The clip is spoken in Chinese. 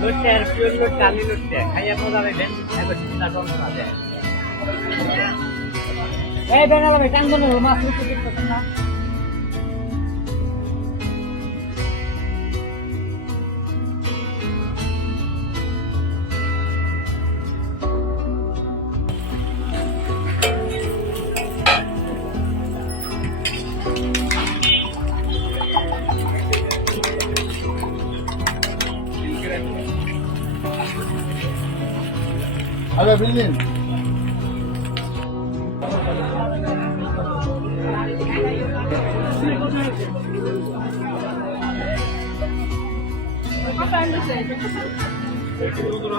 লোটটার পিওর লোটটা আলু লোটটা খাইয়া মজা পাইবেন এবার চিন্তা এই বেঙ্গালামে টান মাছ না। 好了，兄弟。我刚才是谁？你别激动了。